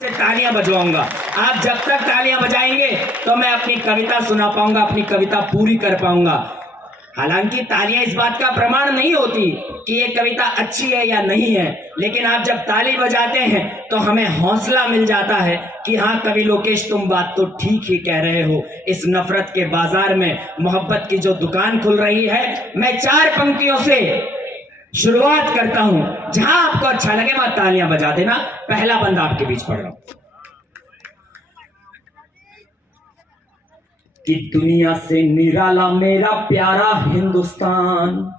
से तालियां बजवाऊंगा। आप जब तक तालियां बजाएंगे तो मैं अपनी कविता सुना पाऊंगा, अपनी कविता पूरी कर पाऊंगा। हालांकि तालियां इस बात का प्रमाण नहीं होती कि ये कविता अच्छी है या नहीं है, लेकिन आप जब ताली बजाते हैं तो हमें हौसला मिल जाता है कि हाँ कवि लोकेश तुम बात तो ठीक ही कह रहे हो। इस नफरत के बाजार में मोहब्बत की जो दुकान खुल रही है, मैं 4 पंक्तियों से शुरुआत करता हूं। जहां आपको अच्छा लगे वहां तालियां बजा देना। पहला बंद आपके बीच पढ़ रहा हूं कि दुनिया से निराला मेरा प्यारा हिंदुस्तान,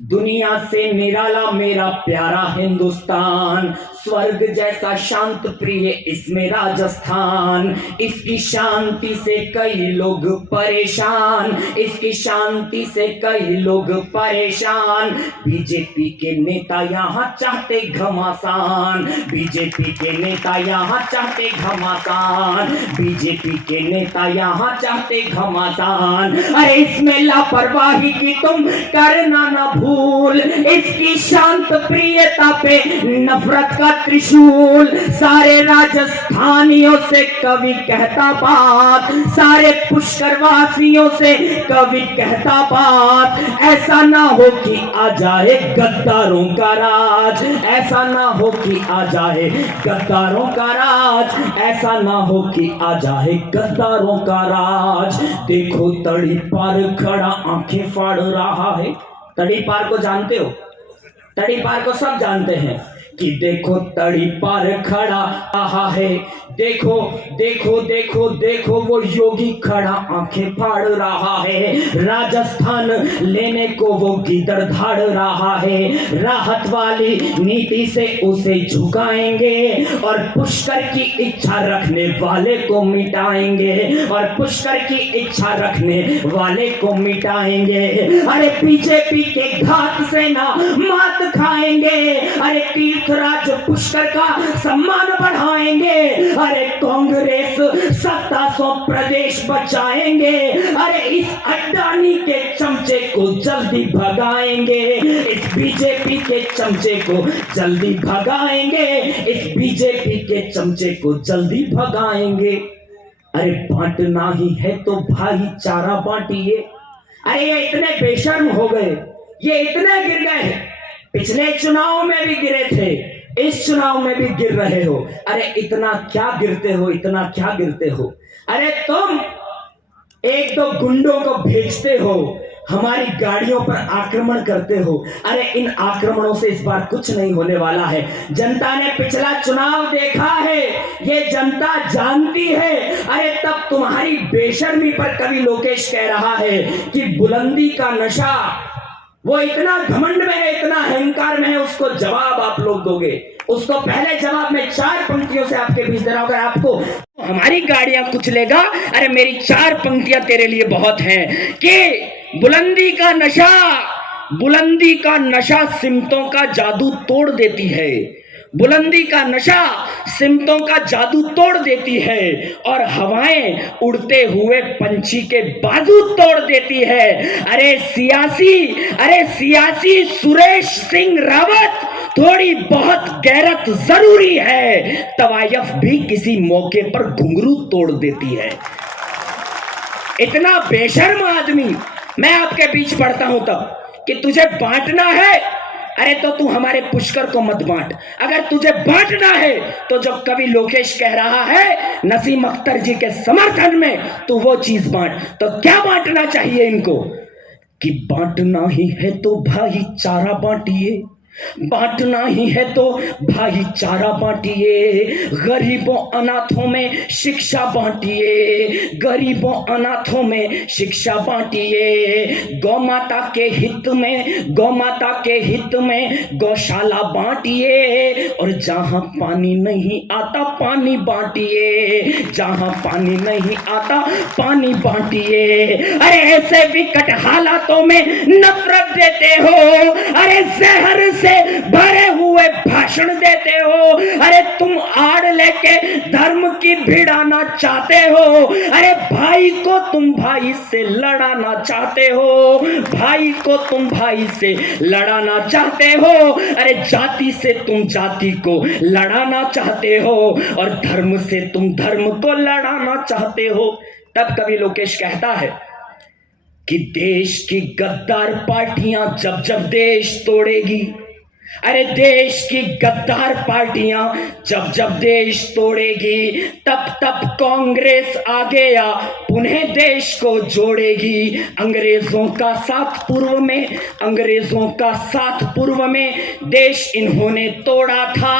दुनिया से निराला मेरा प्यारा हिंदुस्तान, स्वर्ग जैसा शांत प्रिय इसमें राजस्थान। इसकी शांति से कई लोग परेशान, इसकी शांति से कई लोग परेशान। बीजेपी के नेता यहाँ चाहते घमासान, बीजेपी के नेता यहाँ चाहते घमासान, बीजेपी के नेता यहाँ चाहते घमासान। अरे इसमें लापरवाही की तुम करना ना भूल, इसकी शांत प्रियता पे नफरत का त्रिशूल। सारे राजस्थानियों से कवि कहता बात, सारे पुष्कर वासियों से कवि कहता बात। ऐसा ना हो कि आ जाए गद्दारों का राज, ऐसा ना हो कि आ जाए गद्दारों का राज, ऐसा ना हो कि आ जाए गद्दारों का राज। देखो तड़ी पार खड़ा आंखें फाड़ रहा है। तड़ी पार को जानते हो? तड़ी पार को सब जानते हैं कि देखो तड़ी पार खड़ा आहा है। देखो देखो देखो देखो वो योगी खड़ा आंखें फाड़ रहा है। राजस्थान लेने को वो गिदड़ धाड़ रहा है। राहत वाली नीति से उसे झुकाएंगे और पुष्कर की इच्छा रखने वाले को मिटाएंगे, और पुष्कर की इच्छा रखने वाले को मिटाएंगे। अरे बीजेपी के घात से ना मात खाएंगे, अरे तीर्थराज पुष्कर का सम्मान बढ़ाएंगे। अरे कांग्रेस 700 प्रदेश बचाएंगे। अरे इस अड्डानी के चमचे को जल्दी भगाएंगे, इस बीजेपी के चमचे को जल्दी भगाएंगे, इस बीजेपी के चमचे को जल्दी भगाएंगे। अरे बांटना ही है तो भाईचारा बांटिए। अरे ये इतने बेशर्म हो गए, ये इतने गिर गए। पिछले चुनाव में भी गिरे थे, इस चुनाव में भी गिर रहे हो। अरे इतना क्या गिरते हो, इतना क्या गिरते हो? अरे तुम 1-2 गुंडों को भेजते हो, हमारी गाड़ियों पर आक्रमण करते हो। अरे इन आक्रमणों से इस बार कुछ नहीं होने वाला है। जनता ने पिछला चुनाव देखा है, ये जनता जानती है। अरे तब तुम्हारी बेशर्मी पर कवि लोकेश कह रहा है कि बुलंदी का नशा, वो इतना घमंड में है, इतना अहंकार में है, उसको जवाब आप लोग दोगे। उसको पहले जवाब मैं 4 पंक्तियों से आपके बीच दे रहा हूं। अगर आपको हमारी गाड़ियां कुचलेगा, अरे मेरी 4 पंक्तियां तेरे लिए बहुत हैं कि बुलंदी का नशा, बुलंदी का नशा सिमतों का जादू तोड़ देती है, बुलंदी का नशा सिमतों का जादू तोड़ देती है, और हवाएं उड़ते हुए पंछी के बाजू तोड़ देती है। अरे सियासी सुरेश सिंह रावत, थोड़ी बहुत गैरत जरूरी है, तवायफ भी किसी मौके पर घुंघरू तोड़ देती है। इतना बेशर्म आदमी मैं आपके बीच पढ़ता हूं तब कि तुझे बांटना है, अरे तो तू हमारे पुष्कर को मत बांट। अगर तुझे बांटना है तो जो कवि लोकेश कह रहा है नसीम अख्तर जी के समर्थन में, तो वो चीज बांट। तो क्या बांटना चाहिए इनको कि बांटना ही है तो भाईचारा बांटिए, बांटना ही है तो भाईचारा बांटिए। गरीबों अनाथों में शिक्षा बांटिए, गरीबों अनाथों में शिक्षा बांटिए। गौ माता के हित में, गौ माता के हित में गौशाला बांटिए, और जहां पानी नहीं आता पानी बांटिए, जहां पानी नहीं आता पानी बांटिए। अरे ऐसे विकट हालातों में नफरत देते हो, अरे जहर से भरे हुए भाषण देते हो। अरे तुम आड़ लेके धर्म की भिड़ाना चाहते हो। अरे भाई को तुम भाई से लड़ाना चाहते हो, भाई को तुम भाई से लड़ाना चाहते हो। अरे जाति से तुम जाति को लड़ाना चाहते हो और धर्म से तुम धर्म को लड़ाना चाहते हो। तब कभी लोकेश कहता है कि देश की गद्दार पार्टियां जब जब देश तोड़ेगी, अरे देश की गद्दार पार्टियां जब जब देश तोड़ेगी, तब तब कांग्रेस आगे या पुनः देश को जोड़ेगी। अंग्रेजों का साथ पूर्व में, अंग्रेजों का साथ पूर्व में देश इन्होंने तोड़ा था।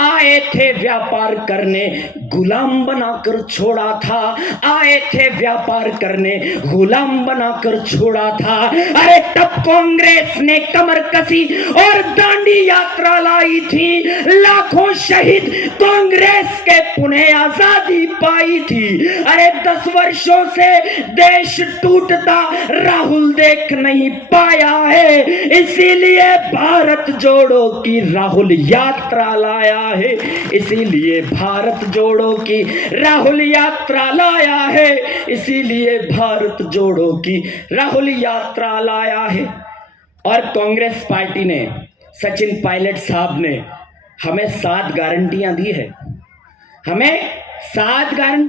आए थे व्यापार करने, गुलाम बनाकर छोड़ा था। आए थे व्यापार करने, गुलाम बनाकर छोड़ा था। अरे तब कांग्रेस ने कमर कसी और दांडी यात्रा लाई थी। लाखों शहीद कांग्रेस के पुनः आजादी पाई थी। अरे 10 वर्षों से देश टूटता राहुल देख नहीं पाया है, इसीलिए भारत जोड़ो की राहुल यात्रा लाया है। इसीलिए भारत जोड़ो की राहुल यात्रा लाया है। इसीलिए भारत जोड़ो की राहुल यात्रा लाया है। और कांग्रेस पार्टी ने, सचिन पायलट साहब ने हमें 7 गारंटियां दी है। हमें 7 गारंटी